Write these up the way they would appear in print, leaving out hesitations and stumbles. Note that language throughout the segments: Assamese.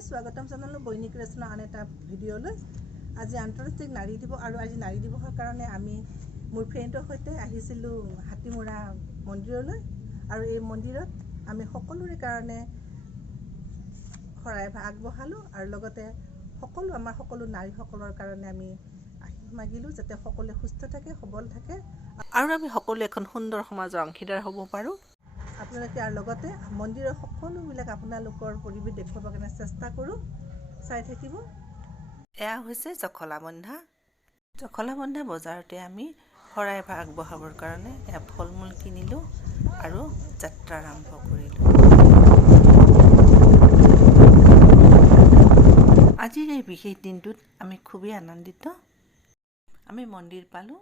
নমস্কাৰ, স্বাগতম জানালো বৈনি ক্ৰিয়েশ্যনৰ আন এটা ভিডিঅ'লৈ। আজি আন্তৰ্জাতিক নাৰী দিৱস আৰু আজি নাৰী দিৱসৰ কাৰণে আমি মোৰ ফ্ৰেণ্ডৰ সৈতে আহিছিলোঁ হাতীমৰা মন্দিৰলৈ। আৰু এই মন্দিৰত আমি সকলোৰে কাৰণে শৰাই আগবঢ়ালোঁ আৰু লগতে আমাৰ সকলো নাৰীসকলৰ কাৰণে আমি আশীৰ্বাদ মাগিলোঁ যাতে সকলোৱে সুস্থ থাকে, সবল থাকে আৰু আমি সকলোৱে এখন সুন্দৰ সমাজৰ অংশীদাৰ হ'ব পাৰোঁ। আপোনালোকে আৰু লগতে মন্দিৰৰ সকলোবিলাক আপোনালোকৰ পৰিৱেশ দেখুৱাবৰ কাৰণে চেষ্টা কৰোঁ, চাই থাকিব। এয়া হৈছে জখলাবন্ধা বজাৰতে আমি শৰাই আগবঢ়াবৰ কাৰণে এয়া ফল মূল কিনিলোঁ আৰু যাত্ৰা আৰম্ভ কৰিলোঁ। আজিৰ এই বিশেষ দিনটোত আমি খুবেই আনন্দিত। আমি মন্দিৰ পালোঁ।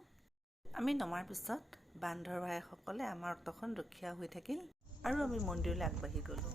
আমি নমাৰ পিছত বান্ধৰ ভাইসকলে আমাৰ অটখন ৰখীয়া হৈ থাকিল আৰু আমি মন্দিৰলৈ আগবাঢ়ি গ'লোঁ।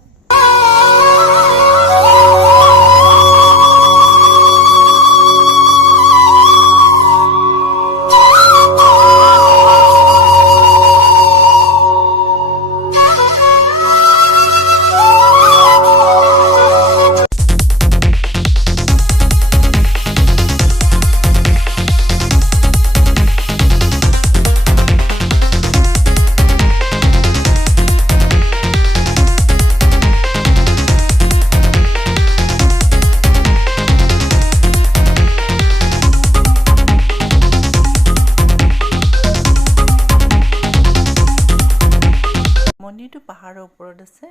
মন্দিৰটো পাহাৰৰ ওপৰত আছে।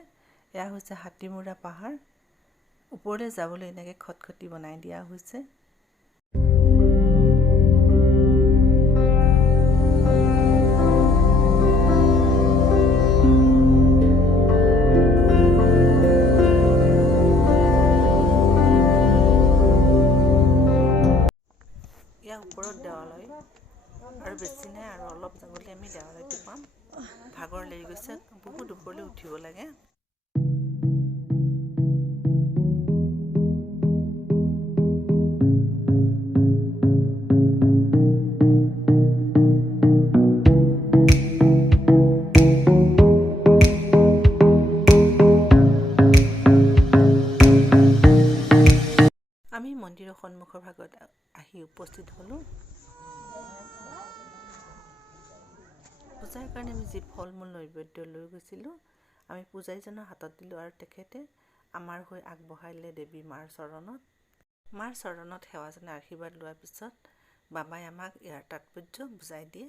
এয়া হৈছে হাতীমৰা পাহাৰ। ওপৰলৈ যাবলৈ এনেকৈ খটখটি বনাই দিয়া হৈছে। ইয়াৰ ওপৰত দেৱালয় আৰু বেছি নাই, আৰু অলপ যাবলৈ আমি দেৱালয়টো পাম। ভাগৰ লাগি গৈছে, বহুত ওপৰলৈ উঠিব লাগে। আমি মন্দিৰৰ সন্মুখৰ ভাগত আহি উপস্থিত হ'লোঁ। পূজাৰ কাৰণে আমি যি ফল মূল নৈবেদ্য লৈ গৈছিলোঁ আমি পূজাৰীজনৰ হাতত দিলোঁ আৰু তেখেতে আমাৰ হৈ আগবঢ়াইলে দেৱী মাৰ চৰণত সেৱা জনাই আশীৰ্বাদ লোৱাৰ পিছত বাবাই আমাক ইয়াৰ তাৎপৰ্য বুজাই দিয়ে।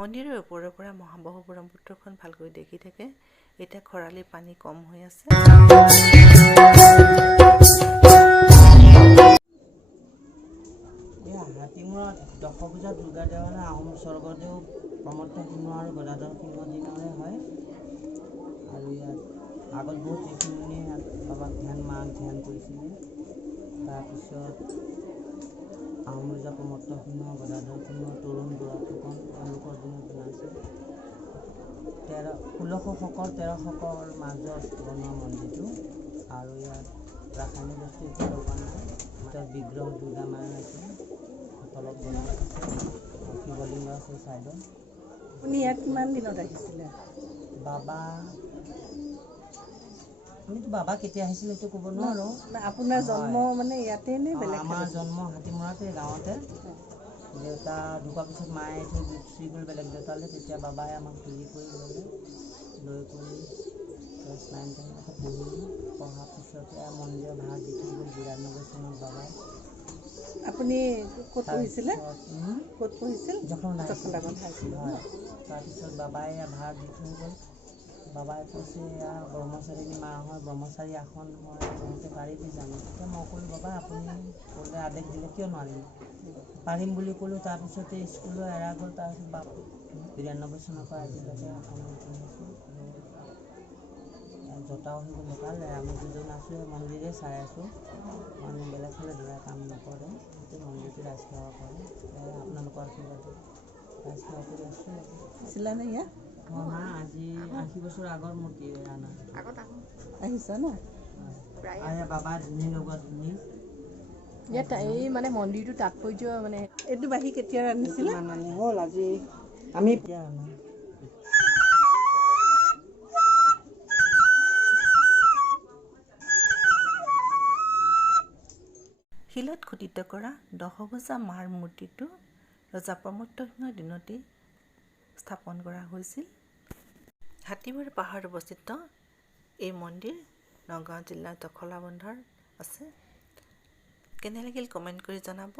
মন্দিৰৰ ওপৰৰ পৰা মহাবাহু ব্ৰহ্মপুত্ৰখন ভালকৈ দেখি থাকে। এতিয়া খৰালি পানী কম হৈ আছে। হাতীমূৰত দশভূজা দুৰ্গা দেৱালয় আহোম স্বৰ্গদেউ প্ৰমত্ত সিংহ আৰু গদাধৰ সিংহ দিনৰে হয়। আৰু ইয়াত আগত বহুত ঋষিমুনিয়ে বাবাক ধ্যান কৰিছিলে। তাৰপিছত আহোম ৰজা প্ৰমত্ত সিংহ, গদাধৰ সিংহ, তৰুণ বুঢ়াথুকন তেওঁলোকৰ দিনত বনাইছিল। 1600-1300 মাজত বনোৱা মন্দিৰটো। আৰু ইয়াত ৰাসায়নিক বস্তু একো লগোৱা নাই। ভিতৰত বিগ্ৰহ দুৰ্গা মাৰ আছে, তলত বনোৱা শিৱলিংগ আছে চাইডত। আপুনি ইয়াত কিমান দিনত আহিছিলে? বাবা কেতিয়া আহিছিল সেইটো ক'ব নোৱাৰোঁ। আপোনাৰ জন্ম মানে ইয়াতে নে বেলেগ? আমাৰ জন্ম হাতীমূৰাতে, গাঁৱতে। দেউতা ঢুকোৱাৰ পিছত মায়ে থৈ গুচি গ'ল বেলেগ দেউতালৈ। তেতিয়া বাবাই আমাক তুলি কৰি লৈ কৰি ক্লাছ 9-10 পঢ়িলোঁ। পঢ়াৰ পিছতে মন্দিৰৰ ভাৰ দি থৈ গ'ল 92 চনত বাবাই। আপুনি ক'ত পঢ়িছিলে? ক'ত পঢ়িছিল? জখলাবন্ধা হয়। তাৰপিছত বাবাই ভাৰ দি থৈ গ'ল। বাবাই কৈছে এয়া ব্ৰহ্মচাৰিণী মা হয়, ব্ৰহ্মচাৰী আসন হয়, তহঁতে পাৰিবি জানো? তেতিয়া মই ক'লোঁ বাবা আপুনি ক'লে আদেশ দিলে কিয় নোৱাৰিম? পাৰিম বুলি ক'লোঁ। তাৰপিছতে স্কুললৈ এৰা গ'ল। তাৰপিছত 92 চনৰ পৰা আজিলৈকে আসন পিন্ধিছোঁ। জটাও সেইবোৰ লগালে আমি দুজন আছোঁ সেই মন্দিৰে চাই আছোঁ মানুহ বেলেগ ফালে ধৰা কাম নকৰে গোটেই মন্দিৰটো ৰাজসেৱা কৰে আপোনালোকৰ আশীৰ্বাদত ৰাজসেৱা কৰি আছোঁ আছিলানে ইয়াত না আজি 80 বছৰ আগৰ মূৰ্তি আনা আহিছা ন বাবা ধুনী লগোৱা ধুনী ইয়াত এই মানে মন্দিৰটো তাৎপৰ্য মানে এইটো বাহি কেতিয়া ৰান্ধিছিলে মানে হ'ল আজি আমি এতিয়া আনা শিলত খোদিত কৰা 10 ভুজা মাৰ মূৰ্তিটো ৰজা প্ৰমত্ত সিংহৰ দিনতেই স্থাপন কৰা হৈছিল হাতীবাৰী পাহাৰত অৱস্থিত এই মন্দিৰ নগাঁও জিলাৰ দখলাবন্ধাৰ আছে কেনে লাগিল কমেণ্ট কৰি জনাব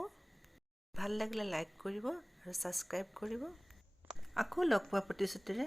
ভাল লাগিলে লাইক কৰিব আৰু ছাবস্ক্ৰাইব কৰিব আকৌ লগ পোৱা প্ৰতিশ্ৰুতিৰে